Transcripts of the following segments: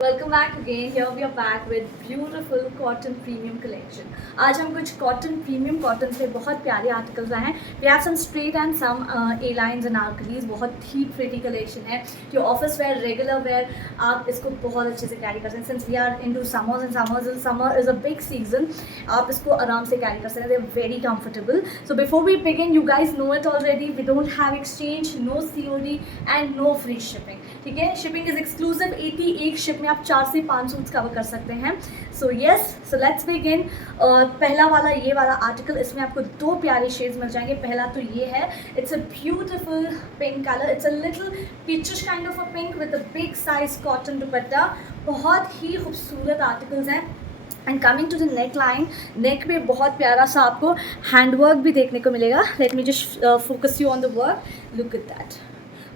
Welcome back again here we are back with beautiful cotton premium collection. आज हम कुछ cotton premium cotton से बहुत प्यारे आर्टिकल्स लाए हैं। We have some straight and some A lines and Anarkalis. बहुत ही प्रिटी कलेक्शन है जो ऑफिस वेयर, रेगुलर वेयर आप इसको बहुत अच्छे से कैरी कर सकते हैं। Since we are into summers and summer is a big season, आप इसको आराम से कैरी कर सकते हैं। They are very comfortable. So before we begin, you guys know it already, we don't have exchange, no COD and no free shipping. ठीक है, shipping is exclusive 80। एक शिप में आप 4 से 5 सूट्स कवर कर सकते हैं। So let's begin. पहला वाला ये वाला आर्टिकल, इसमें आपको 2 प्यारे शेड्स मिल जाएंगे। पहला तो ये है, it's a beautiful pink colour, it's a little peachish kind of a pink with a big size cotton dupatta. बहुत ही खूबसूरत आर्टिकल्स हैं। And coming to the neck line, neck में बहुत प्यारा सा आपको हैंडवर्क भी देखने को मिलेगा। Late me just focus you on the work, look at that.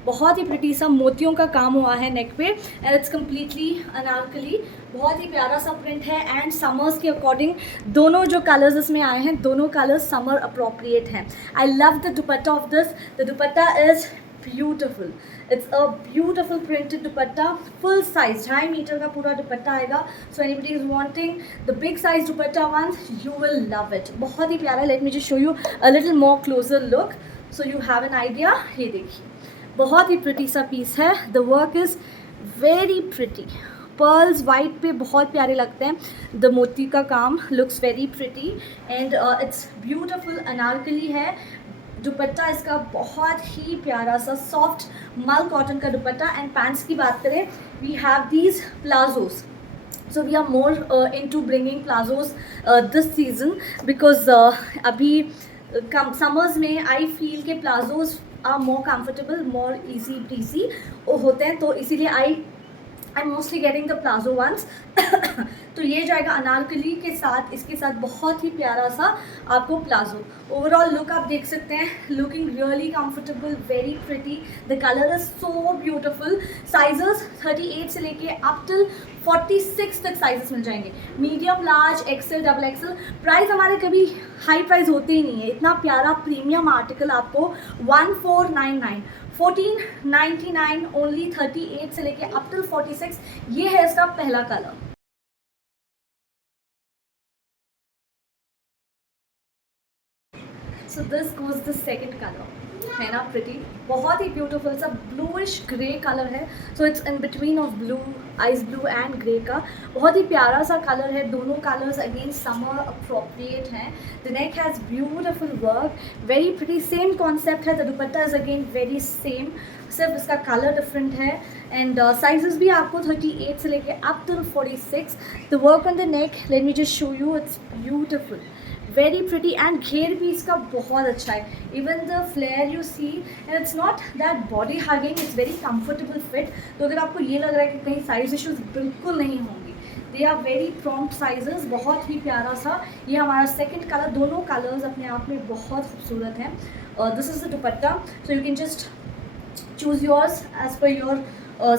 बहुत ही प्रिटी सा मोतियों का काम हुआ है नेक पे एंड इट्स कम्प्लीटली अनारकली। बहुत ही प्यारा सा प्रिंट है एंड समर्स के अकॉर्डिंग दोनों जो कलर्स इसमें आए हैं, दोनों कलर्स समर अप्रोप्रिएट हैं। I love the dupatta of this. The dupatta is beautiful, it's a beautiful printed dupatta, full size 2.5 metre का पूरा दुपट्टा आएगा। So anybody is wanting the big size dupatta one, you will love it. बहुत ही प्यारा। Let me just show you a little more closer look so you have an idea. ये देखिए, बहुत ही प्रिटी सा पीस है। The work is very pretty, pearls white पे बहुत प्यारे लगते हैं। द मोती का काम looks very pretty and it's beautiful Anarkali है। दुपट्टा इसका बहुत ही प्यारा सा सॉफ्ट मल कॉटन का दुपट्टा। एंड पैंट्स की बात करें, we have these palazzos. So we are more into bringing plazos this season because अभी summers में I feel के plazos are more comfortable, more easy breezy होते हैं, तो इसीलिए I'm mostly getting the plazo ones. तो ये जाएगा अनारकली के साथ, इसके साथ बहुत ही प्यारा सा आपको प्लाजो। ओवरऑल लुक आप देख सकते हैं, looking really comfortable, very pretty. The colour is so beautiful. Sizes 38 से लेके अप टिल 46 तक साइजेस मिल जाएंगे। Medium, large, XL, XXL। Price हमारे कभी हाई प्राइस होते ही नहीं है। इतना प्यारा प्रीमियम आर्टिकल आपको 1499, 1499 ओनली। 38 से लेके अप टिल 46। ये है इसका पहला colour. So this goes the second colour, है ना प्रिटी। बहुत ही ब्यूटीफुल सा ब्लूइश ग्रे कलर है। So it's in between of blue, ice blue and grey का। बहुत ही प्यारा सा कलर है। दोनों कलर्स अगेन समर अप्रोप्रिएट हैं। The neck has beautiful work, very pretty. Same concept है। The dupatta is again very same, सिर्फ इसका कलर डिफरेंट है। एंड साइजेस भी आपको 38 से लेके up till 46। The work on the neck, let me just show you, it's beautiful, very pretty. And घेर भी इसका बहुत अच्छा है। Even the flare you see and it's not that body hugging, it's very comfortable fit. तो अगर आपको ये लग रहा है कि कहीं साइज इश्यूज, बिल्कुल नहीं होंगी। They are very prompt sizes. बहुत ही प्यारा सा ये हमारा सेकेंड कलर। दोनों कलर्स अपने आप में बहुत खूबसूरत हैं। This is the dupatta, so you can just choose yours as per your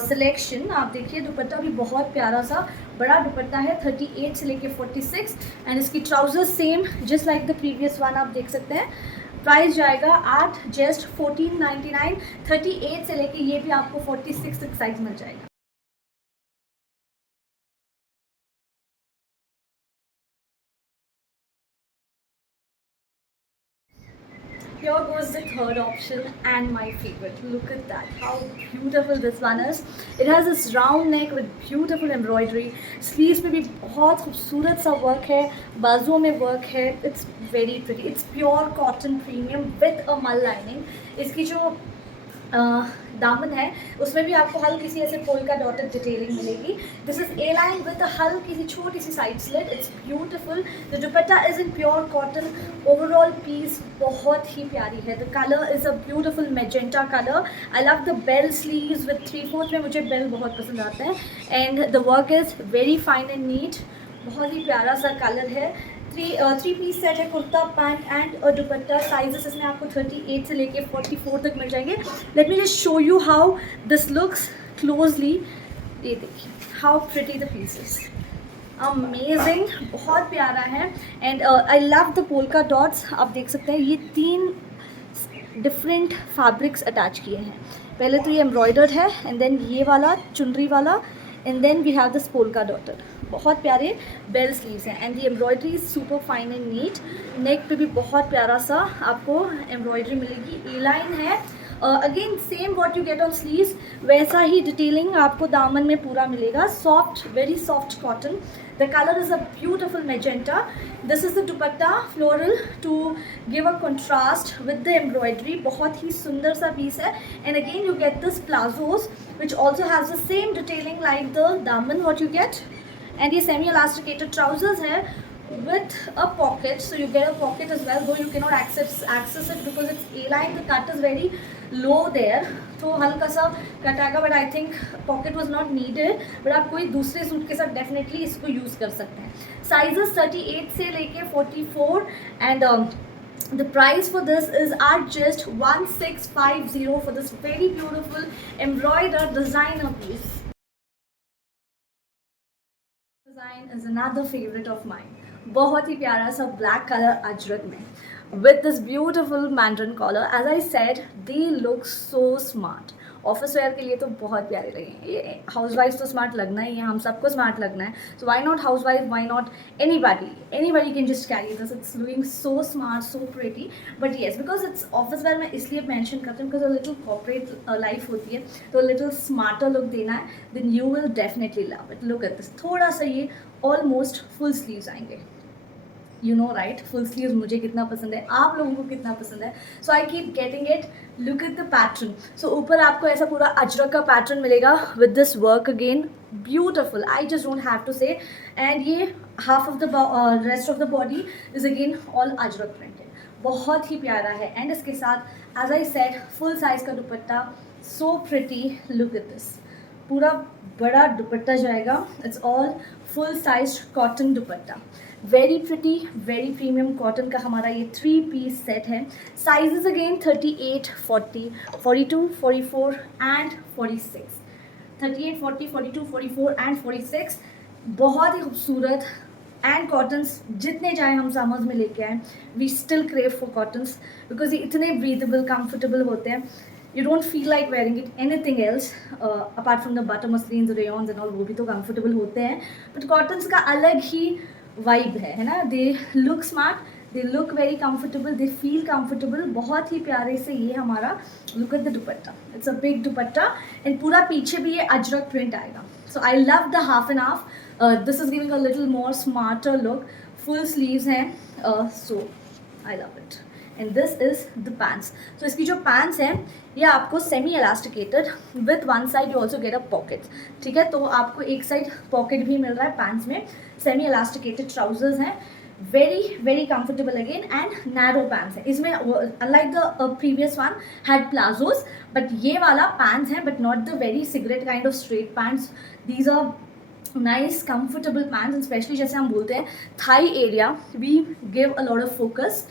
selection. आप देखिए, दुपट्टा भी बहुत प्यारा सा बड़ा दुपट्टा है, 38 से लेके 46। एंड इसकी trouser same just like the previous one, आप देख सकते हैं। प्राइस जाएगा एट जस्ट 1499। 38 से लेके ये भी आपको 46 तक साइज मिल जाएगा। Here goes the third option and my favorite. Look at that, how beautiful this one is. It has this round neck with beautiful embroidery. Sleeves में भी बहुत खूबसूरत सा वर्क है, बाजुओं में वर्क है। It's very pretty. It's pure cotton premium with a mull lining. इसकी जो दामन है उसमें भी आपको हल्की सी ऐसे पोल्का डॉटेड डिटेलिंग मिलेगी। This is A line with हल्की सी छोटी सी side slit. It's beautiful. The dupatta is in pure cotton. Overall piece बहुत ही प्यारी है। The colour is a beautiful magenta colour. I love the bell sleeves with 3/4 में, मुझे बेल बहुत पसंद आता है। And the work is very fine and neat. बहुत ही प्यारा सा कलर है। थ्री पीस सेट है, kurta, pant and dupatta. Sizes इसमें आपको 38 से लेके 44 तक मिल जाएंगे। Late me just show you how this looks closely. ये देखिए, how pretty the pieces, amazing, बहुत प्यारा है। And I love the polka dots. आप देख सकते हैं ये 3 डिफरेंट फैब्रिक्स अटैच किए हैं। पहले तो ये एम्ब्रॉयडर्ड है एंड देन ये वाला चुनरी वाला and then we have this polka dotted, बहुत प्यारे बेल स्लीव्स हैं and the embroidery is super fine and neat. Neck पे भी बहुत प्यारा सा आपको एम्ब्रॉयडरी मिलेगी, ए लाइन है। Again same what you get on sleeves वैसा ही डिटेलिंग आपको दामन में पूरा मिलेगा। Soft, very soft cotton. The colour is a beautiful magenta. This is the dupatta floral to give a contrast with the embroidery. बहुत ही सुंदर सा पीस है and again you get this palazzos which also has the same detailing like the daman what you get, and ये semi elasticated trousers है with a pocket, so you get a pocket as well, though you cannot access it because it's A line, the cut is very low there, तो हल्का सा cut आएगा, but I think pocket was not needed, but आप कोई दूसरे suit के साथ definitely इसको यूज़ कर सकते हैं। Sizes 38 से लेके 44 and the price for this is at just 1650 for this very beautiful embroidered designer piece. Design is another favorite of mine. बहुत ही प्यारा सा black color अजरक में with this beautiful mandarin collar. As I said, they look so smart. Office where के लिए तो बहुत प्यारे लगेंगे। ये हाउस वाइफ तो स्मार्ट लगना ही है, हम सबको स्मार्ट लगना है। So why not housewife, why not anybody can just carry this. It's looking so smart, so pretty. But yes, because it's office wear मैं इसलिए मेंशन करती हूँ बिकॉज लिटिल कॉर्पोरेट लाइफ होती है, तो लिटिल स्मार्टर लुक देना है, then you will definitely love it. Look at this, थोड़ा सा ये ऑलमोस्ट फुल स्लीव्स आएंगे। You know right, full sleeves मुझे कितना पसंद है, आप लोगों को कितना पसंद है। So I keep getting it. Look at the pattern. So ऊपर आपको ऐसा पूरा अजरक का पैटर्न मिलेगा with this work again, beautiful, I just don't have to say. And ये half of the rest of the body is again all ajrak printed, बहुत ही प्यारा है। एंड इसके साथ as I said full size का dupatta, so pretty. Look at this, पूरा बड़ा दुपट्टा जाएगा। It's all full size cotton dupatta, very pretty, very premium cotton का हमारा ये 3 पीस सेट है। Sizes again 38, 40, 42, 44 and 46। 38, 40, 42, 44 एंड 46, बहुत ही खूबसूरत। एंड कॉटन्स जितने चाहे हम समर्स में लेके आए, we still crave for cottons because ये इतने ब्रीथेबल, कंफर्टेबल होते हैं। You don't feel like wearing it anything else apart from the butter muslins, rayons and all, वो भी तो comfortable होते हैं, but cottons का अलग ही vibe है ना। They look smart, they look very comfortable, they feel comfortable। बहुत ही प्यारे से ये हमारा, look at the dupatta, it's a big dupatta and पूरा पीछे भी ये अजरक print आएगा। So I love the half and half, this is giving a little more smarter look, full sleeves हैं, so I love it। And this is the pants. तो इसकी जो pants हैं ये आपको semi elasticated with one side you also get a pocket, ठीक है। तो आपको एक साइड पॉकेट भी मिल रहा है पैंट्स में। सेमी एलास्टिकेटेड ट्राउजर्स हैं, very very comfortable again and narrow pants है इसमें। Unlike the previous one had palazzos, but ये वाला पैंट्स है but not the very cigarette kind of straight pants. These are nice comfortable pants and specially जैसे हम बोलते हैं thigh area we give a lot of focus.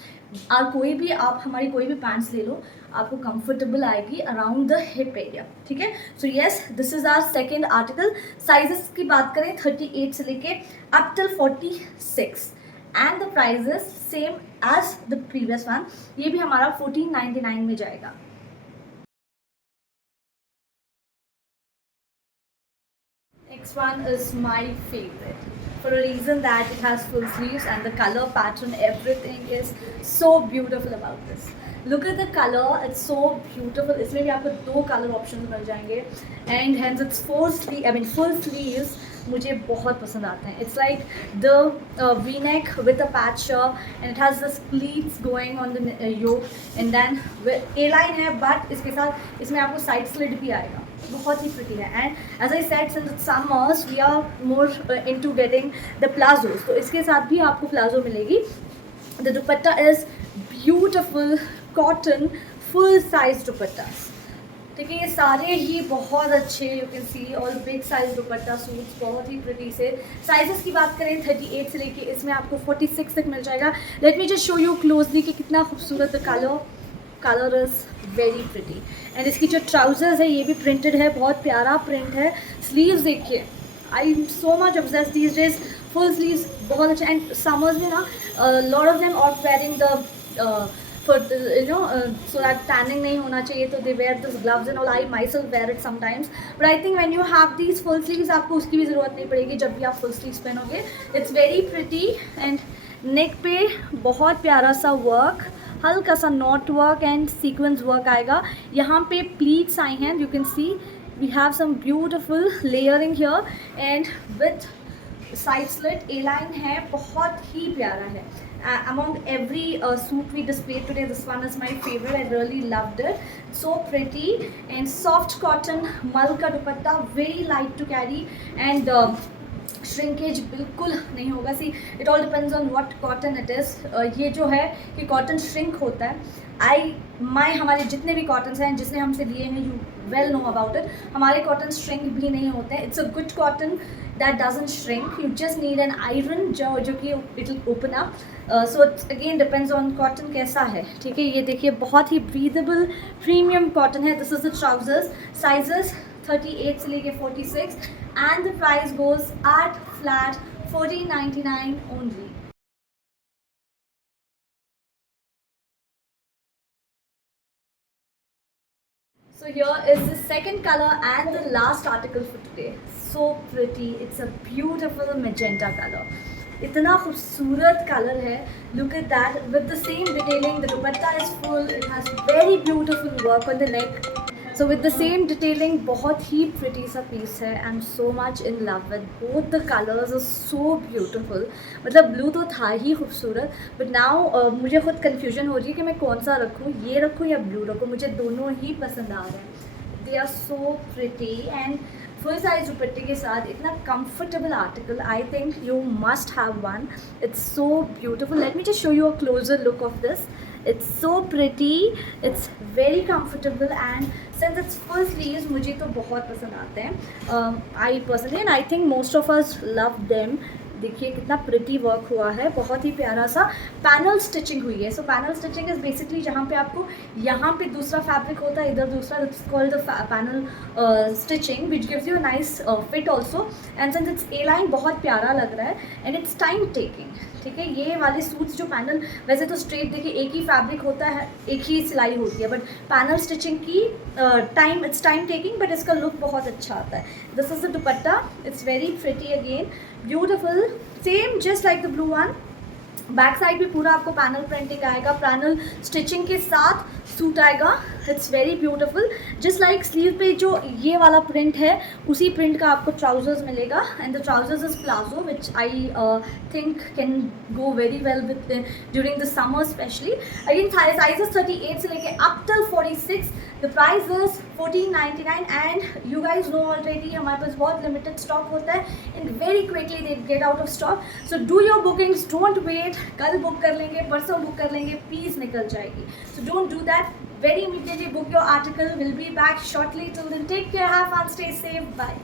और कोई भी आप हमारी कोई भी पैंट्स ले लो, आपको कंफर्टेबल आएगी अराउंड द हिप एरिया, ठीक है। So yes, this is our second article. Sizes की बात करें 38 से लेके up till 46 and the prices same as the previous one. ये भी हमारा 1499 में जाएगा। Next one is my favorite for a reason that it has full sleeves and the color pattern, everything is so beautiful about this. Look at the color, it's so beautiful. इसमें भी आपको 2 colour options मिल जाएंगे and hence it's full sleeves मुझे बहुत पसंद आते हैं। It's like the V-neck with a patch and it has the pleats going on the yoke and then A-line है but इसके साथ इसमें आपको साइड स्लिट भी आएगा, बहुत ही प्रिटी है। And as I said since it's summers we are more into getting the palazzos, तो इसके साथ भी आपको प्लाजो मिलेगी। The dupatta is beautiful cotton full size dupattas, ठीक है। ये सारे ही बहुत अच्छे, you can see all big size dupatta suits, बहुत ही प्रिटी से। साइजेस की बात करें 38 से लेके इसमें आपको 46 तक मिल जाएगा। Late me just show you closely कि कितना खूबसूरत colour is very pretty. And इसकी जो ट्राउजर्स है ये भी प्रिंटेड है, बहुत प्यारा प्रिंट है। स्लीव्स देखिए, I am so much obsessed these days, full sleeves बहुत अच्छा। एंड समर्स में ना lot of them are wearing the for so that tanning नहीं होना चाहिए, तो they wear this gloves and all. I myself wear it sometimes, but I think when you have these full sleeves आपको उसकी भी ज़रूरत नहीं पड़ेगी जब भी आप full sleeves पहनोगे. It's very pretty and neck पे बहुत प्यारा सा वर्क, हल्का सा knot work and sequence work आएगा. यहाँ पे प्लीट्स आई हैं, you can see we have some beautiful layering here and with side slit A line है, बहुत ही प्यारा है. Among every suit we displayed today, this one is my favorite. I really loved it. So pretty and soft cotton mal ka dupatta, very light to carry and shrinkage बिल्कुल नहीं होगा. See it all depends on what cotton it is. ये जो है कि cotton shrink होता है. हमारे जितने भी कॉटन्स हैं जिसने हमसे लिए हैं, you well know about it, हमारे कॉटन श्रिंक भी नहीं होते हैं. It's a good cotton that doesn't shrink. You just need an iron जो कि it will open up. So it's again depends on cotton कैसा है. ठीक है, ये देखिए बहुत ही ब्रीदेबल प्रीमियम कॉटन है. This is the trousers, sizes 38 से लेके 46 and the price goes at flat 14.99 only. So here is the second color and the last article for today. So pretty, it's a beautiful magenta color. इतना खूबसूरत colour है. Look at that, with the same detailing. The dupatta is full, it has very beautiful work on the neck. So with the same detailing, बहुत ही pretty सा piece है. I'm so much in love with both the colors are so beautiful. मतलब blue तो था ही खूबसूरत, but now मुझे खुद confusion हो रही है कि मैं कौन सा रखूँ, ये रखूँ या blue रखूँ. मुझे दोनों ही पसंद आ रहे हैं. They are so pretty and full size दुपट्टे के साथ इतना comfortable article. I think you must have one. It's so beautiful. Late me just show you a closure look of this. It's so pretty, it's very comfortable and since it's full sleeves मुझे तो बहुत पसंद आते हैं. I personally and I think most of us love them. देखिए कितना pretty work हुआ है, बहुत ही प्यारा सा पैनल स्टिचिंग हुई है. सो पैनल स्टिचिंग इज बेसिकली जहाँ पे आपको यहाँ पे दूसरा फैब्रिक होता है, इधर दूसरा. It's called the panel stitching which gives you a nice fit also. And since it's a line बहुत प्यारा लग रहा है एंड इट्स टाइम टेकिंग. ठीक है, ये वाले सूट्स जो पैनल, वैसे तो स्ट्रेट देखिए एक ही फैब्रिक होता है, एक ही सिलाई होती है, बट पैनल स्टिचिंग की इट्स टाइम टेकिंग, बट इसका लुक बहुत अच्छा आता है. This is the dupatta. It's very pretty again, beautiful, same just like the blue one. Back side भी पूरा आपको पैनल प्रिंटिंग आएगा, पैनल स्टिचिंग के साथ सूट आएगा. It's very beautiful. Just like sleeve पे जो ये वाला प्रिंट है, उसी प्रिंट का आपको ट्राउजर्स मिलेगा. And the trousers is palazzo which I think can go very well with during the summer specially. Again sizes 38 से लेके up till 46. The price is 14.99 and you guys know already हमारे पास बहुत limited stock होता है and very quickly they get out of stock. So do your bookings, don't wait. कल book कर लेंगे, परसों बुक कर लेंगे, पीस निकल जाएगी. So don't do that. Very immediately book your article. We'll be back shortly. Till then, take care, have fun, stay safe, bye.